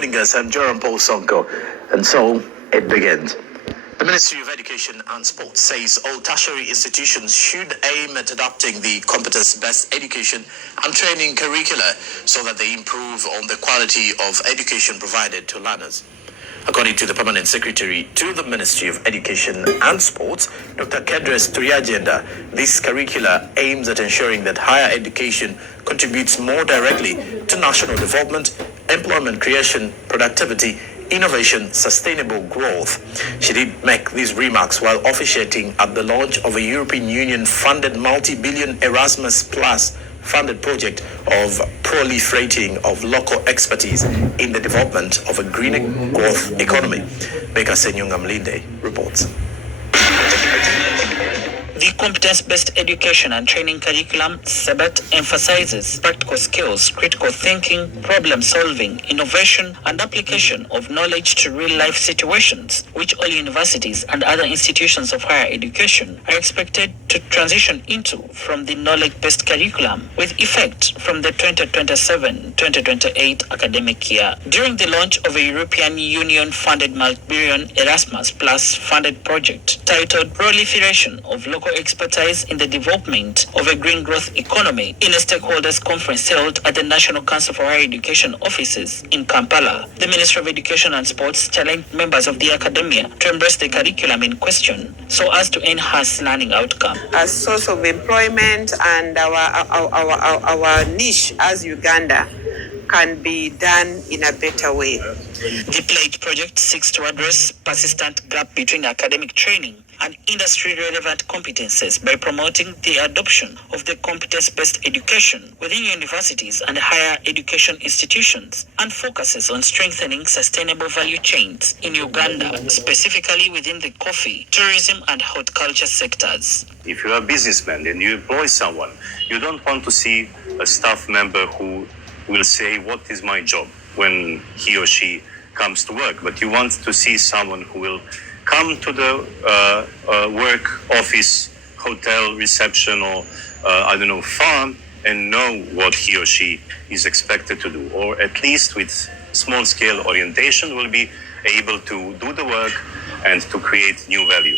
joining us. I'm Joram Paul Sonko. And so it begins. The Ministry of Education and Sports says all tertiary institutions should aim at adopting the competence-based education and training curricula so that they improve on the quality of education provided to learners. According to the Permanent Secretary to the Ministry of Education and Sports, Dr. Kedres Tuyajenda, this curricula aims at ensuring that higher education contributes more directly to national development, employment creation, productivity, innovation, sustainable growth. She did make these remarks while officiating at the launch of a European Union-funded multi-billion Erasmus Plus funded project of proliferating of local expertise in the development of a greener growth economy. Beka Senyunga Mlinde reports. The competence-based education and training curriculum, CBET, emphasizes practical skills, critical thinking, problem-solving, innovation, and application of knowledge to real-life situations, which all universities and other institutions of higher education are expected to transition into from the knowledge-based curriculum with effect from the 2027-2028 academic year. During the launch of a European Union-funded multi-billion Erasmus Plus funded project titled Proliferation of Local Expertise in the Development of a Green Growth Economy in a stakeholders conference held at the National Council for Higher Education offices in Kampala, the Ministry of Education and Sports challenged members of the academia to embrace the curriculum in question so as to enhance learning outcome. A source of employment and our niche as Uganda can be done in a better way. The Pledge project seeks to address persistent gap between academic training and industry-relevant competences by promoting the adoption of the competence-based education within universities and higher education institutions, and focuses on strengthening sustainable value chains in Uganda, specifically within the coffee, tourism, and horticulture sectors. If you're a businessman and you employ someone, you don't want to see a staff member who will say, "What is my job?" when he or she comes to work, but you want to see someone who will come to the work, office, hotel, reception, or farm, and know what he or she is expected to do, or at least with small-scale orientation will be able to do the work and to create new value.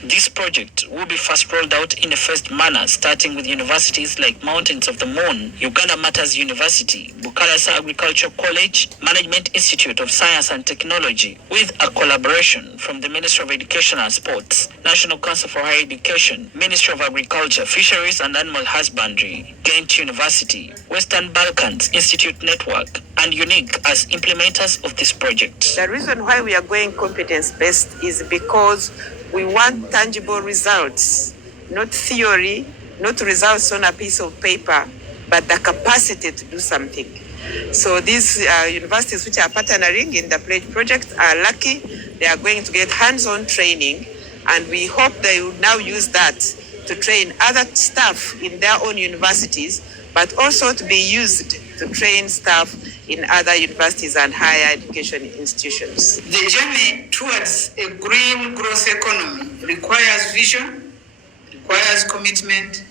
This project will be first rolled out in a phased manner, starting with universities like Mountains of the Moon, Uganda Matters University, Bukalasa Agricultural College, Management Institute of Science and Technology, with a collaboration from the Ministry of Education and Sports, National Council for Higher Education, Ministry of Agriculture, Fisheries and Animal Husbandry, Ghent University, Western Balkans Institute Network, and UNIC as implementers of this project. The reason why we are going competence-based is because we want tangible results, not theory, not results on a piece of paper, but the capacity to do something. So these universities which are partnering in the Pledge project are lucky. They are going to get hands-on training, and we hope they will now use that to train other staff in their own universities, but also to be used to train staff in other universities and higher education institutions. The journey towards a green growth economy requires vision, requires commitment,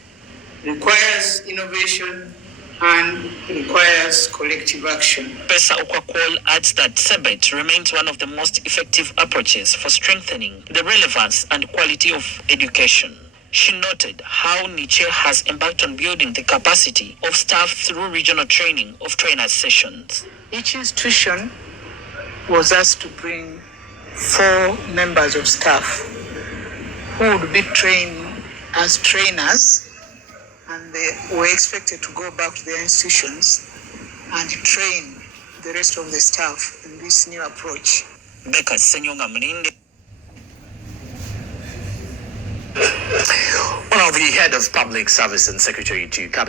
requires innovation, and requires collective action. Professor Okwakwol adds that CBET remains one of the most effective approaches for strengthening the relevance and quality of education. She noted how Niche has embarked on building the capacity of staff through regional training of trainers sessions. Each institution was asked to bring 4 members of staff who would be trained as trainers, and they were expected to go back to their institutions and train the rest of the staff in this new approach. Beka Senyunga Mlinde. Well, the head of public service and secretary to Cabinet